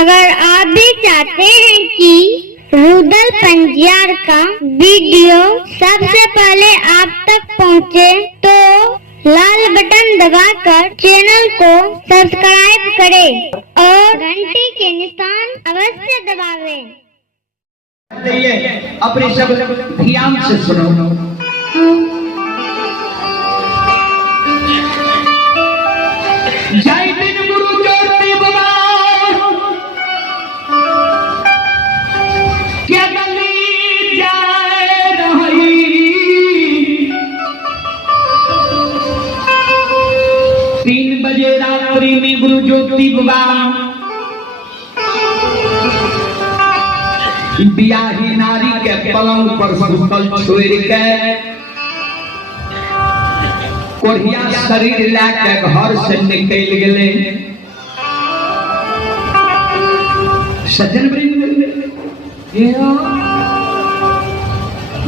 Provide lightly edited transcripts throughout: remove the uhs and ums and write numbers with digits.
अगर आप भी चाहते हैं कि रूदल पंजियार का वीडियो सबसे पहले आप तक पहुंचे, तो लाल बटन दबाकर चैनल को सब्सक्राइब करें और घंटी के निशान अवश्य दबावें। अपने सब ध्यान से सुनो। जय दिन गुरु ज्योति बाबा क्या गली जाए रही, 3 बजे रात्रि में गुरु ज्योति बाबा बियाही नारी के पलंग पर सुतल छोड़ के कोढ़िया शरीर लेके घर से निकल गए। सज्जन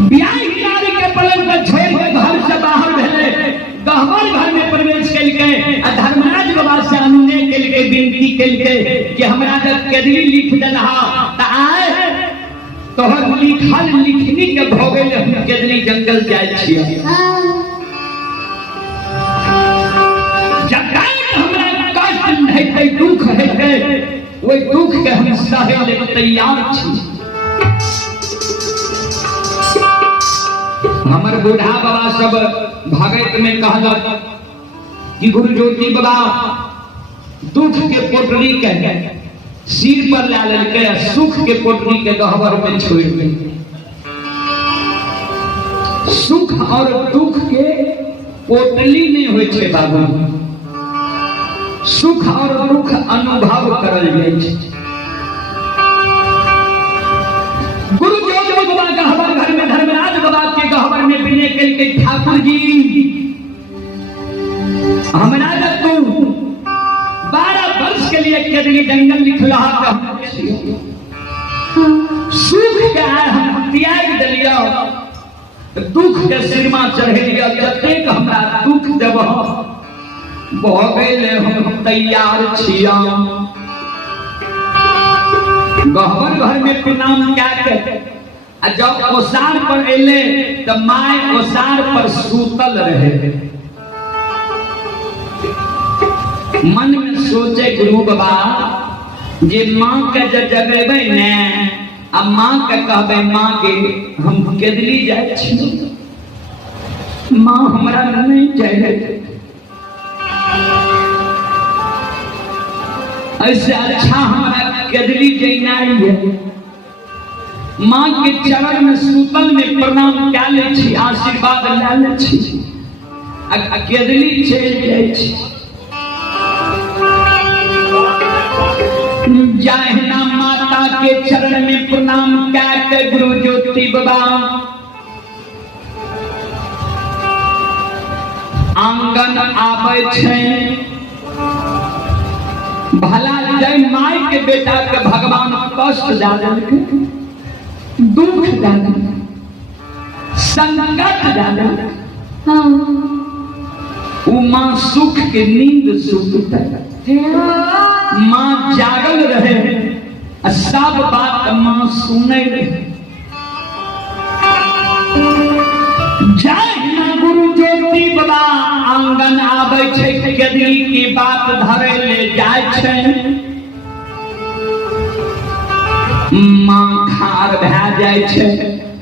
बियाही नारी के पलंग पर छोड़ के घर से बाहर भेले, गहवर घर में प्रवेश करके धर्मराज बाबा से अनुनय करके विनती करके कि हमरा जब केदली लिख देलहा त आए तोहर लिखल लिखनी के भोगे ले हम केदली जंगल जाय छियै। जब हमरा कष्ट है दुख है ओइ दुख के हम सहे ले तैयार छी। हमर बूढ़ा बाबा सब भागवत में कहलक कि गुरु ज्योति बाबा दुख के पोटली के सिर पर ला लेके सुख के पोटली के गहवर में छोड़ दे। सुख और दुख के पोटली नहीं होय छै बाबू, सुख और दुख अनुभव करल जाय छै। गुरु ज्योति बाबा गहवर घर में धर्मराज बाबा के गहवर में विनय करके ठाकुर जी हमरा जब तू 12 वर्ष के लिए केदली जंगल लिखला सुख के हम त्याग दिलिया, दुख के सिरमा चढ़ेलिया। जतेक हमरा दुख देब भोगे हम तैयार छिया। गहवर घर में प्रणाम के जब ओसार पर एले तो माय ओसार पर सूतल रहे। मन में सोचे गुरु बाबा जे माँ के जगेबे ने आ माँ के कहबे माँ के हम केदली जाय छी, माँ हमरा नहीं जाए। ऐसे अच्छा हमारा केदली जैना है। माँ के चरण में सूतल में प्रणाम क्या ले छी, आशीर्वाद ला ले छी, केदली चल जाय छी। जहना माता के चरण में प्रणाम करके गुरु ज्योति बाबा आंगन आवे छै। भला जय माय के बेटा के भगवान कष्ट दे देलकै, दुख दे देलकै, संकट दे देलकै। उ मां सुख के नींद सुतै, माँ जागल रहे, सब बात माँ सुने रहे। जय गुरु ज्योति बाबा आंगन आवे छै, केदली की बात धरे ले जाय छै। माँ खार भए जाय छै,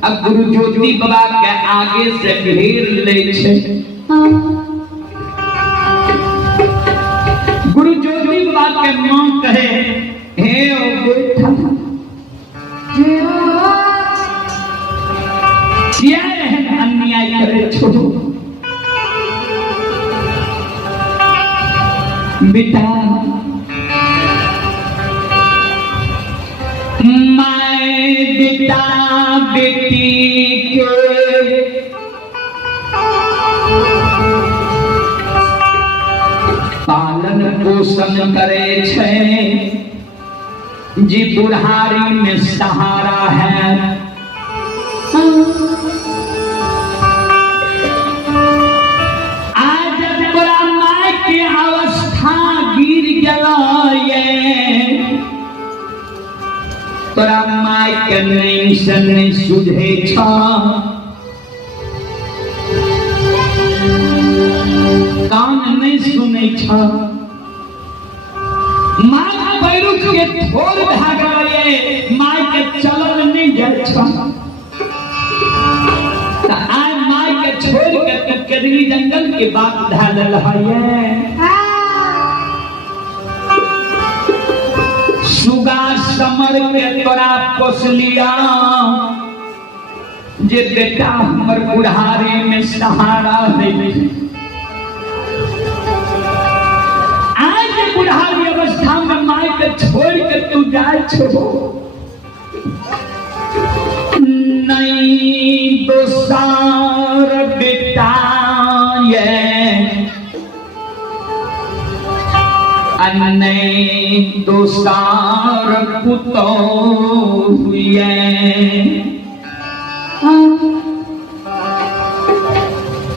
अब गुरु ज्योति बाबा के आगे से घेर ले छै। गुरु ज्योति बाबा के मां कहे हे ओ बेटा क्या है अन्याय करे छोड़ो बेटा। माय बेटा बेटी के पालन पोषण करे छै, जी बुढ़ारी में सहारा है। आज तोरा माय के अवस्था गिर गया ये तोरा माय के नहीं सने सुझे छा कान नहीं सुने छा माय पैरू के थोर भागले माय के चलल नहीं जाय छा त आय माय के छोड़ के केदली जंगल के बात धाल है सुगा समर के तोरा पोसलिया जे बेटा हमर बुढ़ारे में सहारा है आज बुढ़ारी अवस्था में माय के छोड़ के तू जाए छो नहीं दोसार बेटा ये अन्ने दोसार पुतो हुए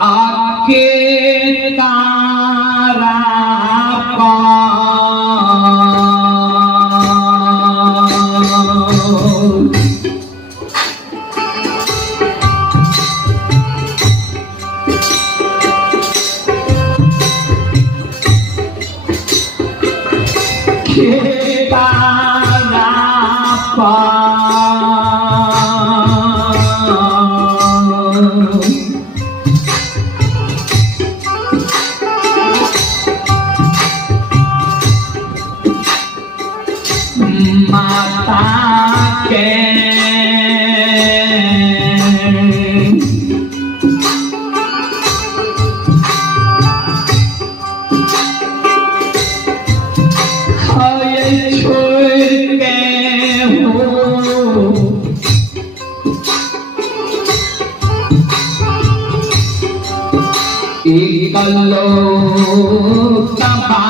आके तारा पा माता के छोड़ के हो एकलो तबा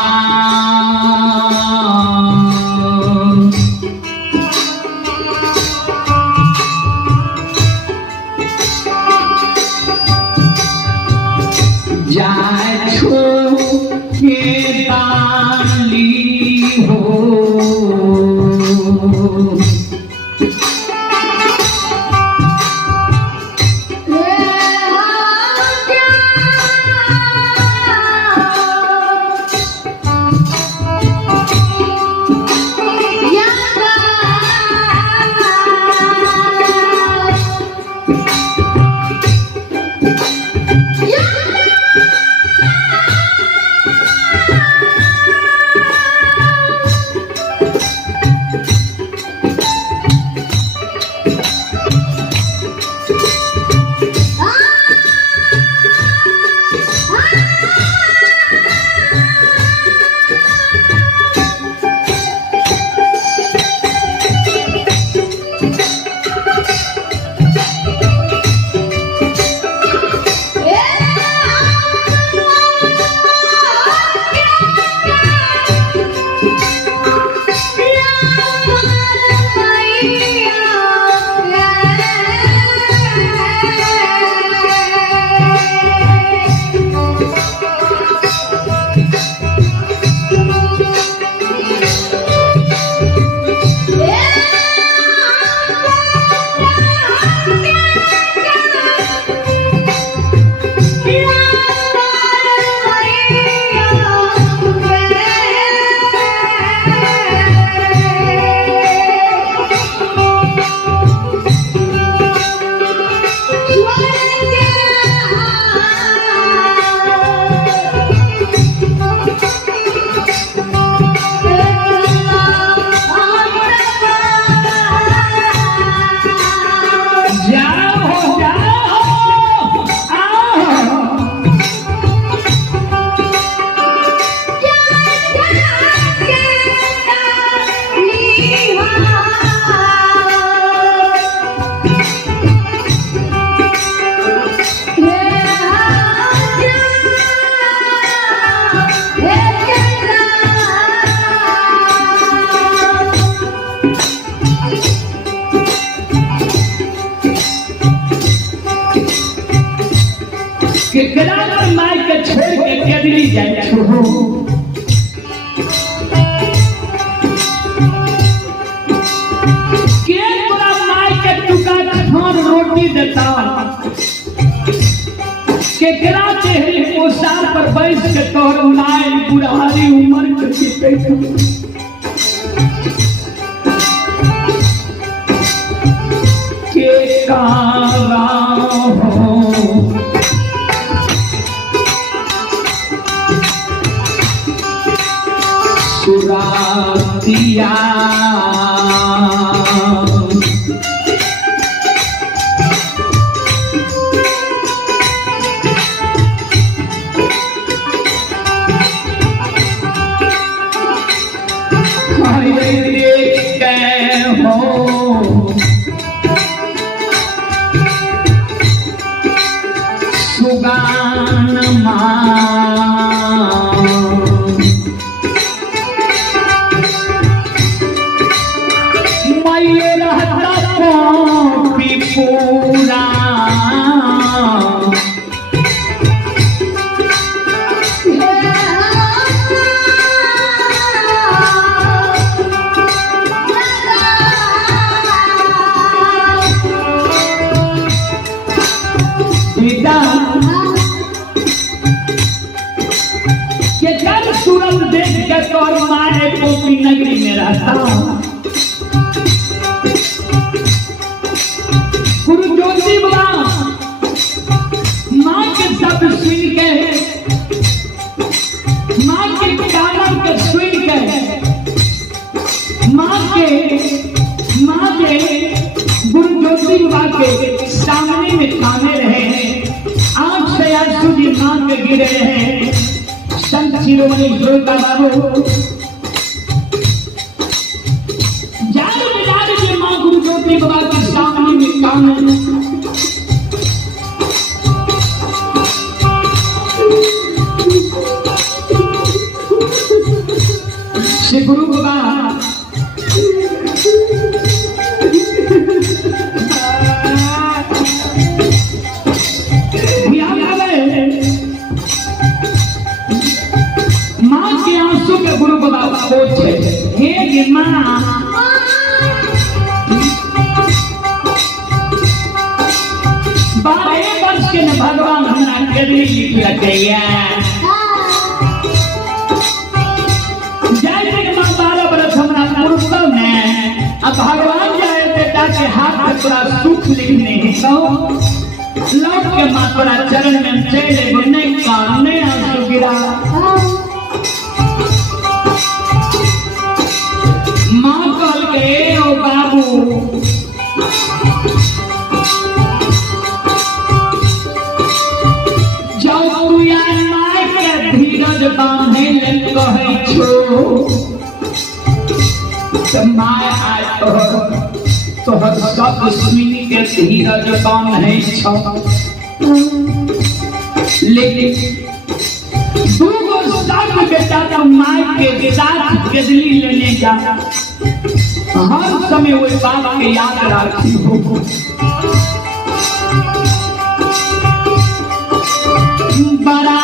जाए छो के डाली हो माय के छोड़ के केदली जाए छो बैस के तोहर नाय बुढ़ारी उम्र के जीते के कारा हो सुरातिया नगरी में रहता गुरु ज्योति बाबा माँ के शब्द सुन के माँ के गाना के सुन के माँ के गुरु ज्योति बाबा के सामने में खाने रहे आंख से आंसू जी माँ के गिरे हैं संत शिरोमणि दुर्गा बाबू बाबा के सामने में काम श्री गुरु बाबा माँ के आंसू के गुरु बाबा पूछे हे माँ 12 वर्ष के न भगवान हमरा केदरी लिख रखैया जय जय मां 12 वर्ष हमरा पुरुषों ने अब भगवान जाए बेटा के हाथ में पूरा सुख लिखने तो लौट के मां तोरा चरण में चले गुने काने आंसू गिरा मां कल के ओ बाबू बांधे कहे छो माय आय तोहर सब सुन के धीरज बांधे छो लेकिन दूगो साथ बेटा तो माय के साथ गजली लेने जा हर समय वो बाप के याद रखी हो बड़ा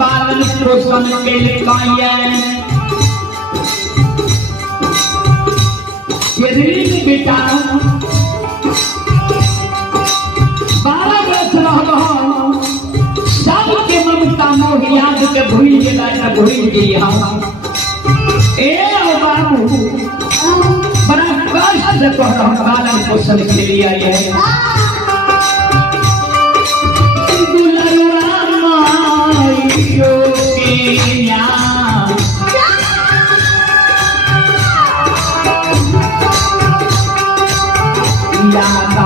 पालन पोषण के लिए बेटा 12 वर्ष रह सबके ममता मोह याद के भूल गया भूल गई हम ए बाबू बड़ा कष्ट से पालन पोषण के लिए आए याद